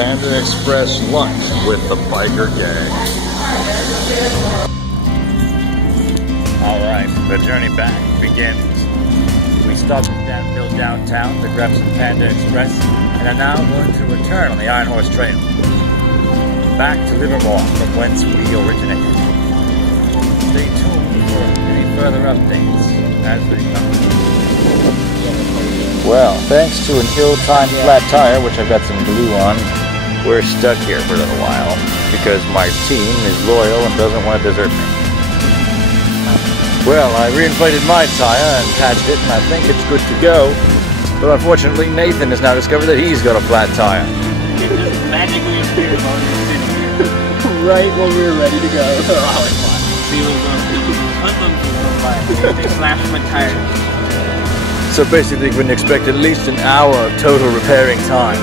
Panda Express lunch with the biker gang. Alright, the journey back begins. We stopped at Danville downtown to grab some Panda Express and are now going to return on the Iron Horse Trail back to Livermore from whence we originated. Stay tuned for any further updates as they come. Well, thanks to an ill-timed flat tire, which I've got some glue on, we're stuck here for a little while because my team is loyal and doesn't want to desert me. Well, I reinflated my tire and patched it, and I think it's good to go. But unfortunately, Nathan has now discovered that he's got a flat tire. It just magically appeared while we were sitting here. Right when we were ready to go. Oh, it's fun. See what's going on. They slashed my tires. So basically, we can expect at least an hour of total repairing time.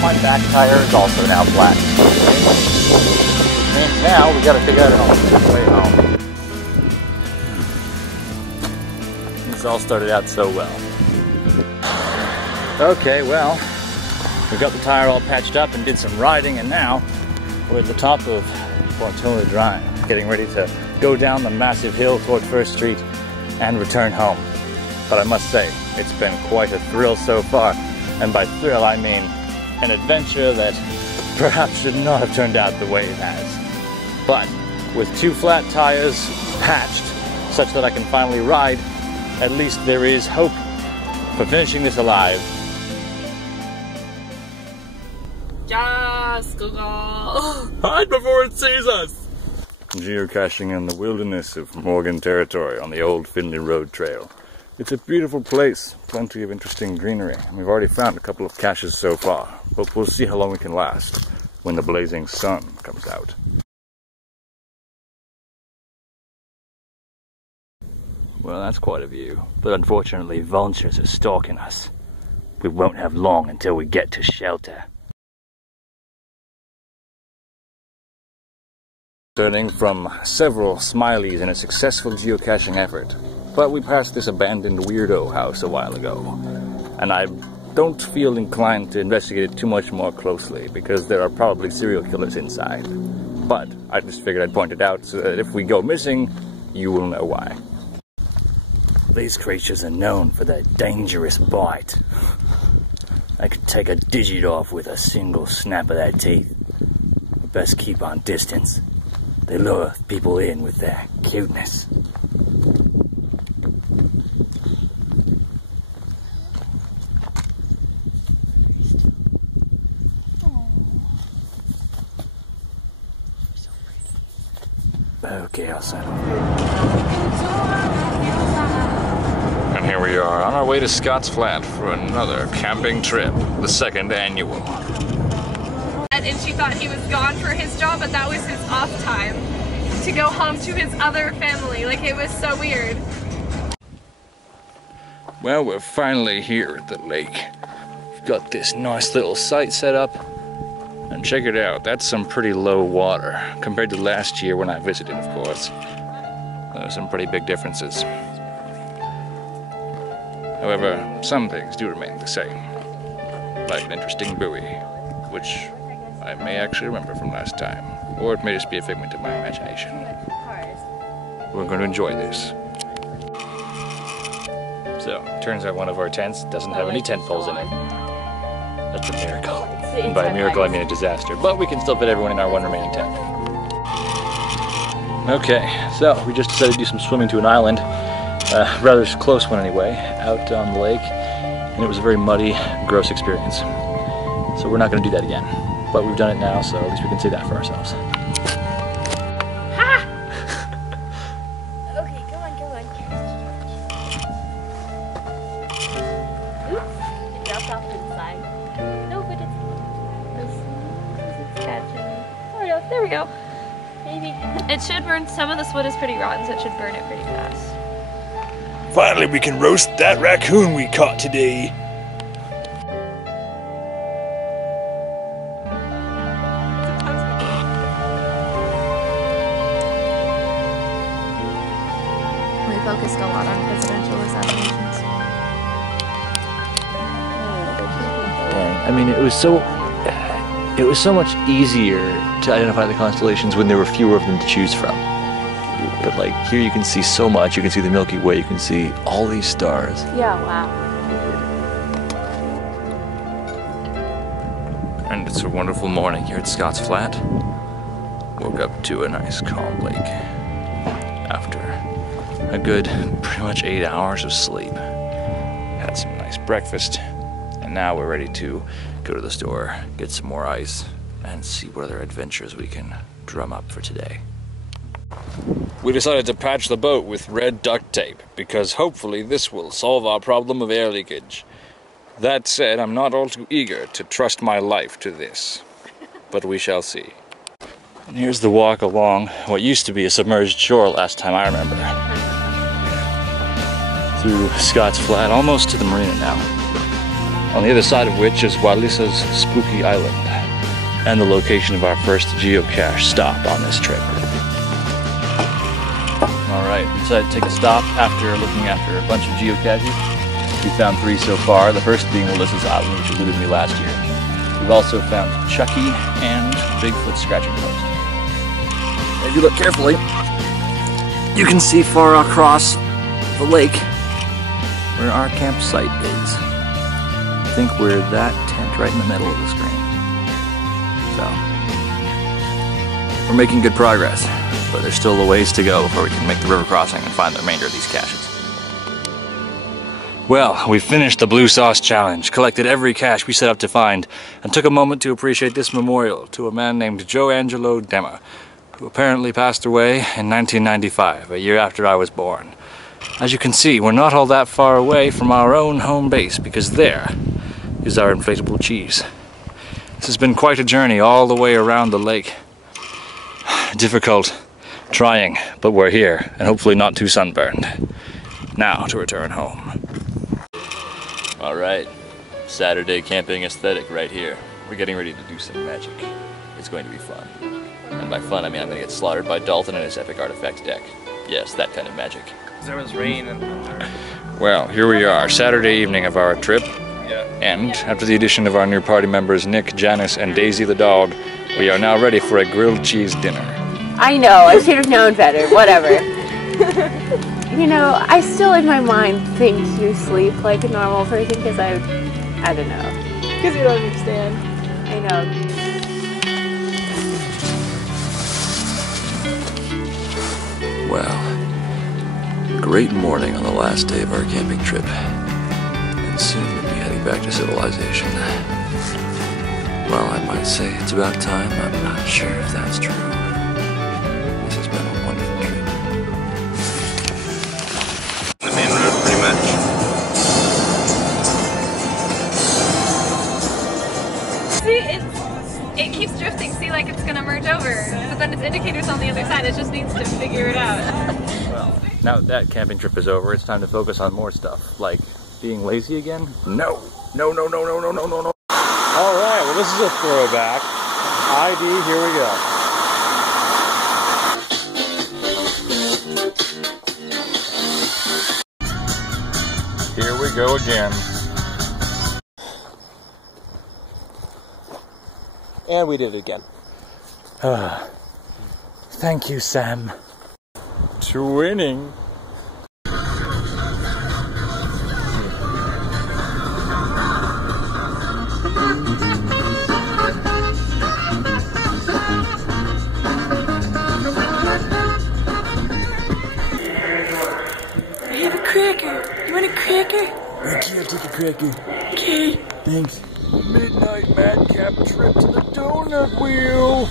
My back tire is also now flat. And now we gotta figure out an alternate way home. This all started out so well. Okay, well, we got the tire all patched up and did some riding, and now we're at the top of Portola Drive, getting ready to go down the massive hill toward First Street and return home. But I must say, it's been quite a thrill so far, and by thrill I mean an adventure that perhaps should not have turned out the way it has. But with 2 flat tires patched such that I can finally ride, at least there is hope for finishing this alive. Yes, Google! Hide before it sees us! Geocaching in the wilderness of Morgan Territory on the old Finley Road Trail. It's a beautiful place, plenty of interesting greenery, and we've already found a couple of caches so far, but we'll see how long we can last when the blazing sun comes out. Well, that's quite a view, but unfortunately vultures are stalking us. We won't have long until we get to shelter. Turning from several smileys in a successful geocaching effort. But we passed this abandoned weirdo house a while ago, and I don't feel inclined to investigate it too much more closely because there are probably serial killers inside. But I just figured I'd point it out so that if we go missing, you will know why. These creatures are known for their dangerous bite. They could take a digit off with a single snap of their teeth. Best keep on distance. They lure people in with their cuteness. Okay, I'll sign off. And here we are on our way to Scott's Flat for another camping trip, the 2nd annual. And she thought he was gone for his job, but that was his off time to go home to his other family. Like, it was so weird. Well, we're finally here at the lake. We've got this nice little site set up. And check it out, that's some pretty low water compared to last year when I visited, of course. There's some pretty big differences. However, some things do remain the same. Like an interesting buoy, which I may actually remember from last time. Or it may just be a figment of my imagination. We're going to enjoy this. So, turns out one of our tents doesn't have any tent poles in it. That's a miracle. And by a miracle I mean a disaster, but we can still fit everyone in our one remaining tent. Okay, so we just decided to do some swimming to an island, rather close one anyway, out on the lake, and it was a very muddy, gross experience. So we're not going to do that again. but we've done it now, so at least we can say that for ourselves. Ha! Okay, come on. Oops, it dropped off to the side. No, but it's catching. There we go. Maybe. It should burn, some of this wood is pretty rotten, so it should burn it pretty fast. Finally, we can roast that raccoon we caught today. We focused a lot on presidential assassinations. I mean, it was so much easier to identify the constellations when there were fewer of them to choose from. But like here you can see so much. You can see the Milky Way, you can see all these stars. Yeah, wow. And it's a wonderful morning here at Scott's Flat. Woke up to a nice calm lake after a good pretty much 8 hours of sleep. Had some nice breakfast, and now we're ready to go to the store, get some more ice, and see what other adventures we can drum up for today. We decided to patch the boat with red duct tape, because hopefully this will solve our problem of air leakage. That said, I'm not all too eager to trust my life to this, but we shall see. And here's the walk along what used to be a submerged shore last time I remember. Through Scott's Flat, almost to the marina now. On the other side of which is Walisa's Spooky Island, and the location of our first geocache stop on this trip. Alright, we decided to take a stop after looking after a bunch of geocaches. We found 3 so far, the first being Melissa's Island, which eluded me last year. We've also found Chucky and Bigfoot's Scratching Post. If you look carefully, you can see far across the lake where our campsite is. I think we're that tent right in the middle of the screen. So, we're making good progress, but there's still a ways to go before we can make the river crossing and find the remainder of these caches. Well, we finished the Blue Sauce Challenge, collected every cache we set out to find, and took a moment to appreciate this memorial to a man named Joe Angelo Demma, who apparently passed away in 1995, a year after I was born. As you can see, we're not all that far away from our own home base, because there is our inflatable cheese. This has been quite a journey all the way around the lake. Difficult, trying, but we're here, and hopefully not too sunburned. Now to return home. Alright, Saturday camping aesthetic right here. We're getting ready to do some magic. It's going to be fun. And by fun, I mean I'm going to get slaughtered by Dalton and his epic artifact deck. Yes, that kind of magic. There was rain and... Well, here we are, Saturday evening of our trip. Yeah. And after the addition of our new party members Nick, Janice, and Daisy the dog, we are now ready for a grilled cheese dinner. I know, I should have known better, whatever. You know, I still in my mind think you sleep like a normal person because I don't know. Because you don't understand. I know. Well, great morning on the last day of our camping trip. And soon we'll be heading back to civilization. Well, I might say it's about time. I'm not sure if that's true. This has been a wonderful trip. The main road, pretty much. See, it keeps drifting. See, like it's gonna merge over, but then its indicators on the other side. It just needs to figure it out. Well, now that that camping trip is over, it's time to focus on more stuff, like being lazy again. No. No, no, no, no, no, no, no, no. All right, well, this is a throwback. ID, here we go. Here we go again. And we did it again. Thank you, Sam. Twinning. I have a cracker. You want a cracker? Okay, I'll take a cracker. Okay. Thanks. Midnight madcap trip to the donut wheel.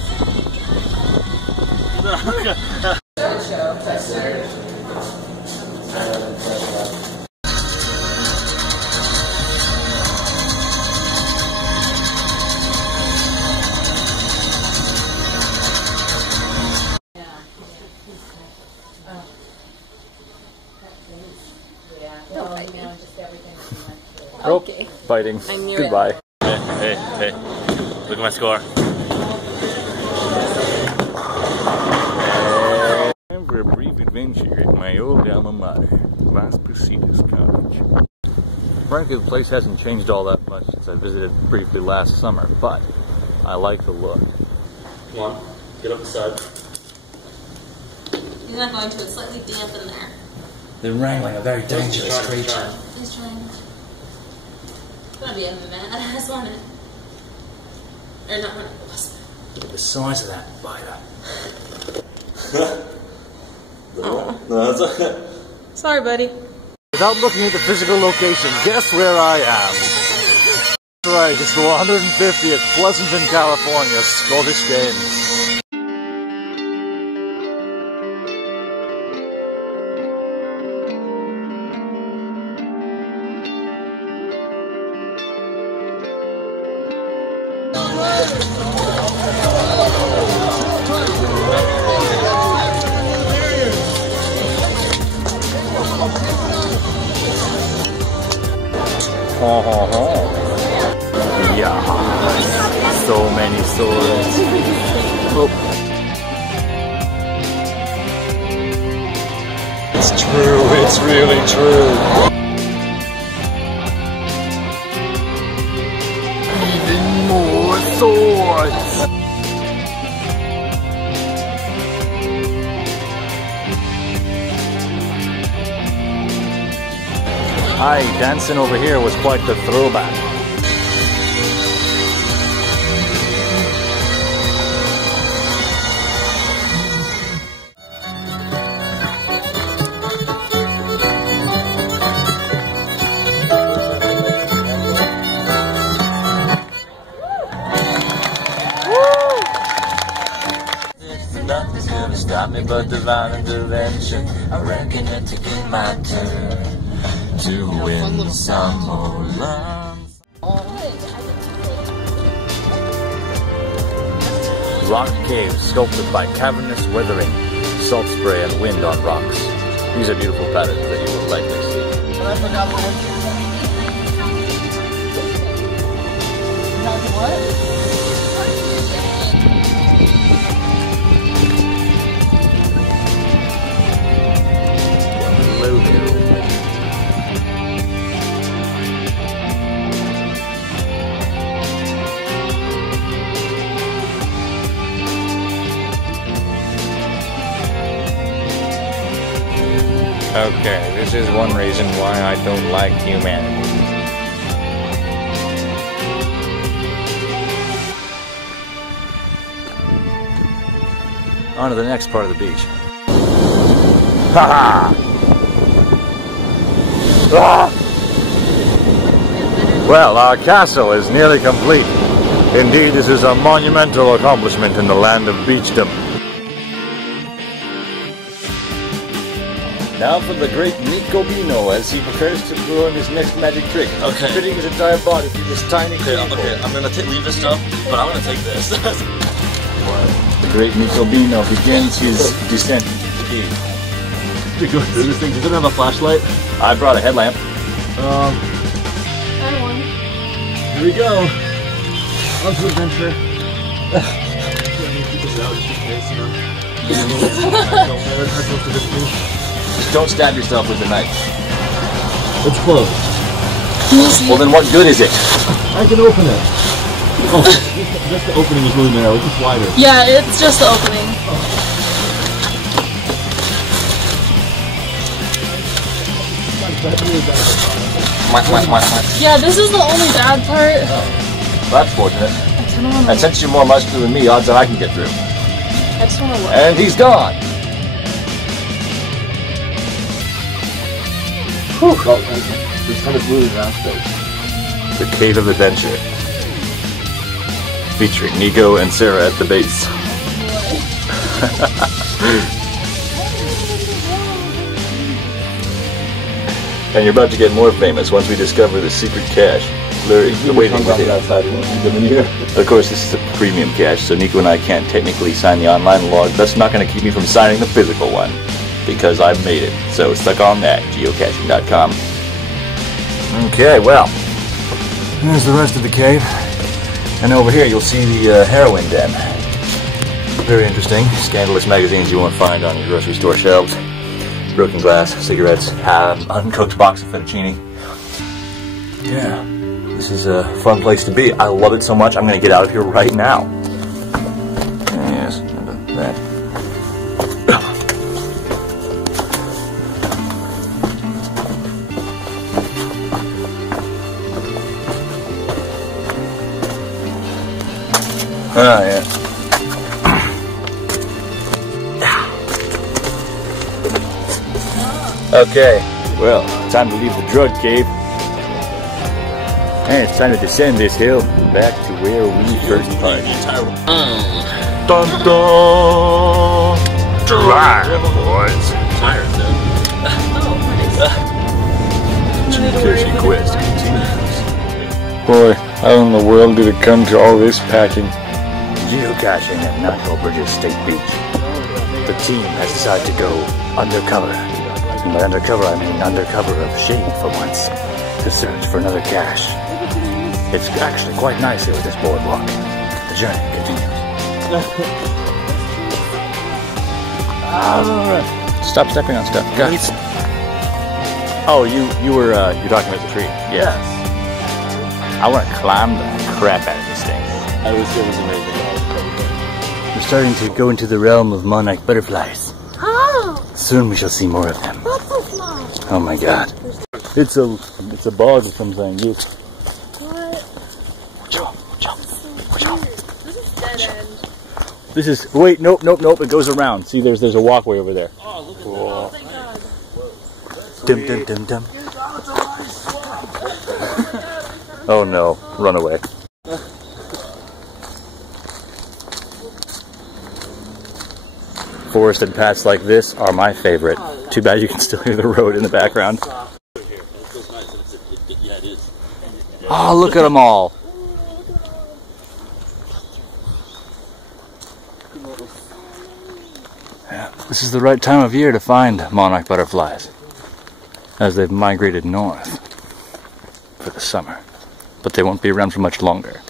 Okay. Fighting. I knew Goodbye. Hey, look at my score. Time for a brief adventure at my old alma mater, Las Positas College. Frankly, the place hasn't changed all that much since I visited briefly last summer, but I like the look. Come on, get up the side. He's not going to. It's slightly damp in there. They're wrangling a very dangerous Trying. creature. He's trying. It's gonna be a mess on it. Or not, it wasn't. Look at the size of that spider. No, that's okay. Sorry, buddy. Without looking at the physical location, guess where I am? That's right, it's the 150th Pleasanton, California Scottish Games. Yeah, so many swords. Oh. It's true, it's really true. Even more swords. Hi, dancing over here was quite the throwback. Nothing's gonna stop me but divine intervention. I reckon you're taking my turn to win some more love. Rock caves sculpted by cavernous weathering, salt spray and wind on rocks. These are beautiful patterns that you will likely see. Okay, this is one reason why I don't like humanity. On to the next part of the beach. Ha-ha! Ah! Well, our castle is nearly complete. Indeed, this is a monumental accomplishment in the land of beachdom. Now for the great Nico Bino as he prepares to perform his next magic trick. Okay. Fitting his entire body through this tiny Okay, I'm gonna leave this stuff, but I'm gonna take this. The great Nico Bino begins his descent into the cave. To go through this thing, does it have a flashlight? I brought a headlamp. Here we go. On to adventure. Keep this out just in case, you know. Just don't stab yourself with the knife. It's closed. Well then what good is it? I can open it. Oh, just the opening is really narrow. It's just wider. Yeah, it's just the opening. Yeah, this is the only bad part. Well, that's fortunate. And since you're more muscular than me, odds are I can get through. I just want to look. And he's gone. It's kind of smooth and fast though. The Cave of Adventure. featuring Nico and Sarah at the bass. And you're about to get more famous once we discover the secret cache waiting with you. Of course, this is a premium cache, so Nico and I can't technically sign the online log. That's not going to keep me from signing the physical one, because I've made it. So stuck on that, geocaching.com. Okay, well, here's the rest of the cave. And over here you'll see the heroin den. Very interesting. Scandalous magazines you won't find on your grocery store shelves. Broken glass, cigarettes, uncooked box of fettuccine. Yeah, this is a fun place to be. I love it so much, I'm going to get out of here right now. Yes, that. Ah, yeah. Okay, well, time to leave the drug cave. And it's time to descend this hill back to where we first partied. Dun dun! Drive, boys! Tired though. Geocaching quest continues. Boy, how in the world did it come to all this packing? Geocaching at Knothole Bridges State Beach. The team has decided to go undercover. And by undercover, I mean undercover of shade for once, to search for another cache. It's actually quite nice here with this boardwalk. The journey continues. Stop stepping on stuff, guys. Oh, you're talking about the tree? Yes. I want to climb the crap out of this thing. It was amazing. We're starting to go into the realm of monarch butterflies. Oh! Soon we shall see more of them. Butterflies! Oh my god. It's a bug or something. What? This is dead end. This is, wait, nope, it goes around. See, there's a walkway over there. Oh, look at Oh, thank God. Dim, dim, dim, dim. Oh no, run away. Forested paths like this are my favorite. Too bad you can still hear the road in the background. Oh, look at them all. Yeah, this is the right time of year to find monarch butterflies, as they've migrated north for the summer. But they won't be around for much longer.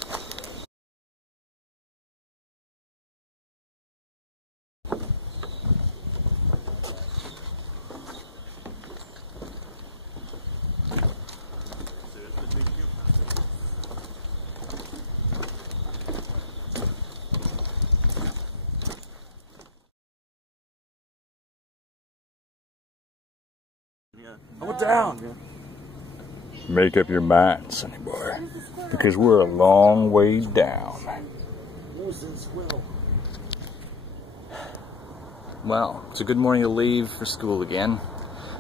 I went down. Make up your mind, sonny boy, because we're a long way down. Well, it's a good morning to leave for school again.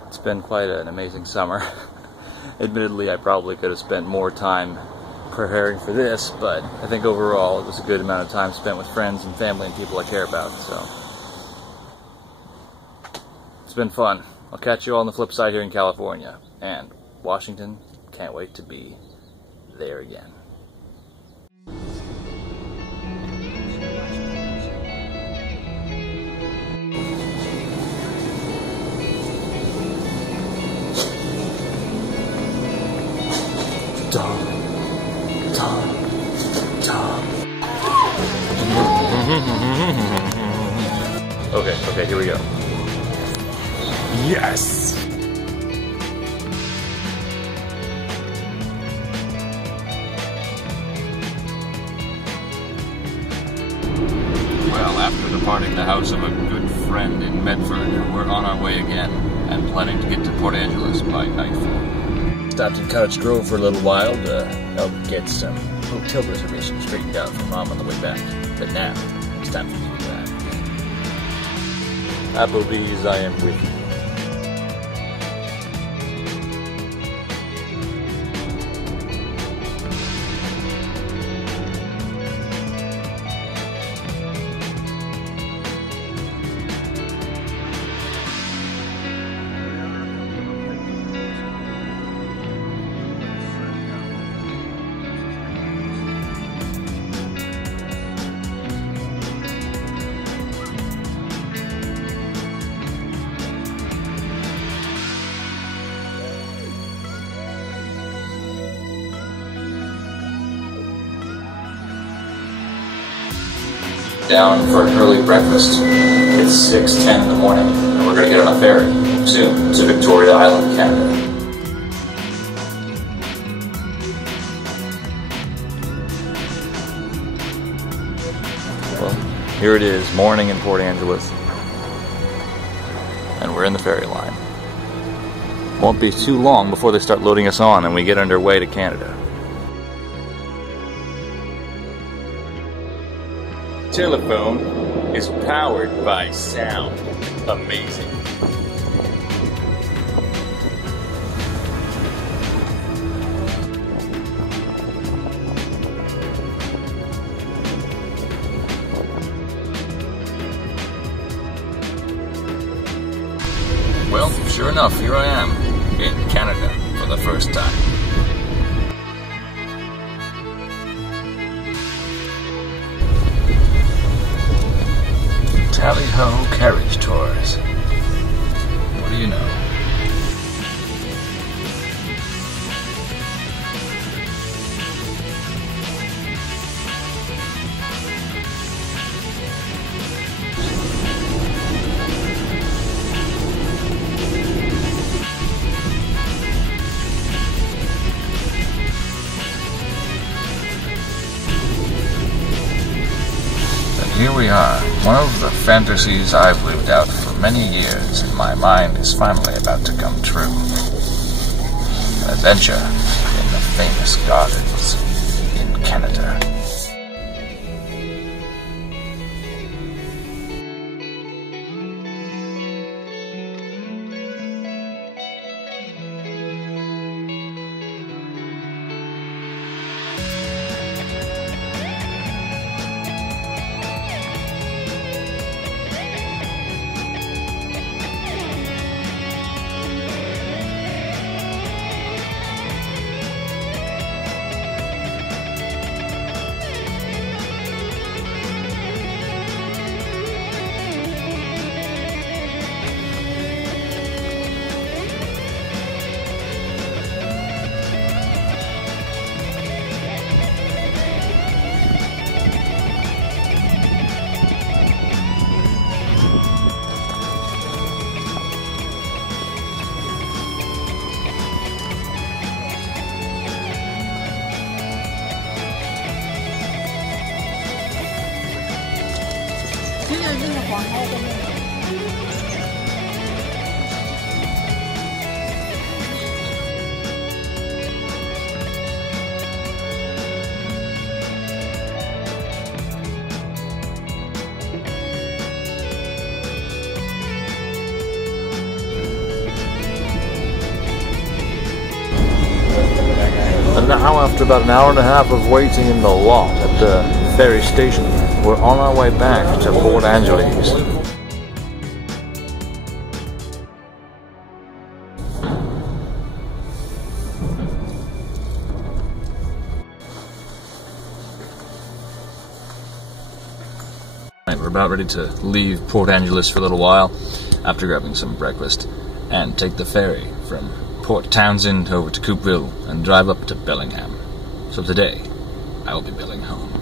It's been quite an amazing summer. Admittedly, I probably could have spent more time preparing for this, but I think overall it was a good amount of time spent with friends and family and people I care about, so it's been fun. I'll catch you all on the flip side here in California, and Washington, can't wait to be there again. Okay, here we go. Yes! Well, after departing the house of a good friend in Medford, we're on our way again, and planning to get to Port Angeles by nightfall. Stopped in Cottage Grove for a little while to help get some hotel reservations straightened out for Mom on the way back. But now, it's time for me to go out. Applebee's, I am with you. down for an early breakfast. It's 6:10 in the morning, and we're going to get on a ferry soon to Victoria Island, Canada. Well, here it is, morning in Port Angeles, and we're in the ferry line. Won't be too long before they start loading us on and we get underway to Canada. Telephone is powered by sound. Amazing. Well, sure enough, here I am in Canada for the first time. Tally-ho carriage tours. What do you know? Here we are. One of the fantasies I've lived out for many years in my mind is finally about to come true. An adventure in the famous gardens in Canada. And now, after about an hour and a half of waiting in the lot at the ferry station, we're on our way back to Port Angeles. We're about ready to leave Port Angeles for a little while after grabbing some breakfast and take the ferry from Port Townsend over to Coupeville and drive up to Bellingham. So today, I will be billing home.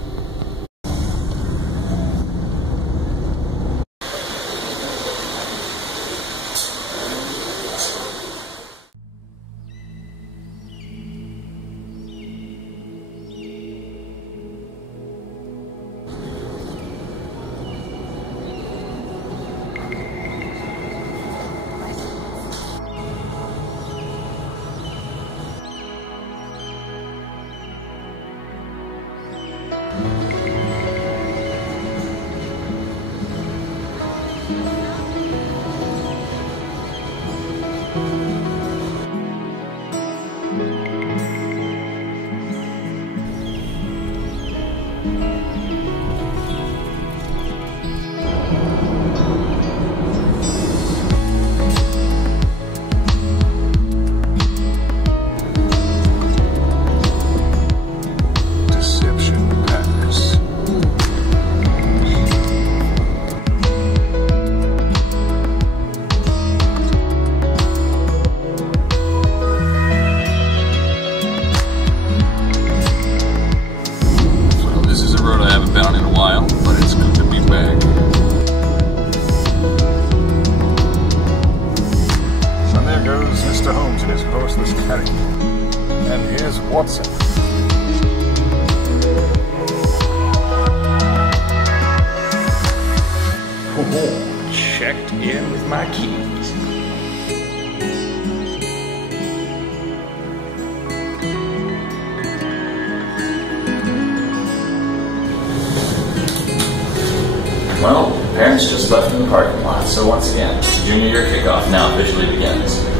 Watson. Checked in with my keys. Well, parents just left in the parking lot, so once again, junior year kickoff now officially begins.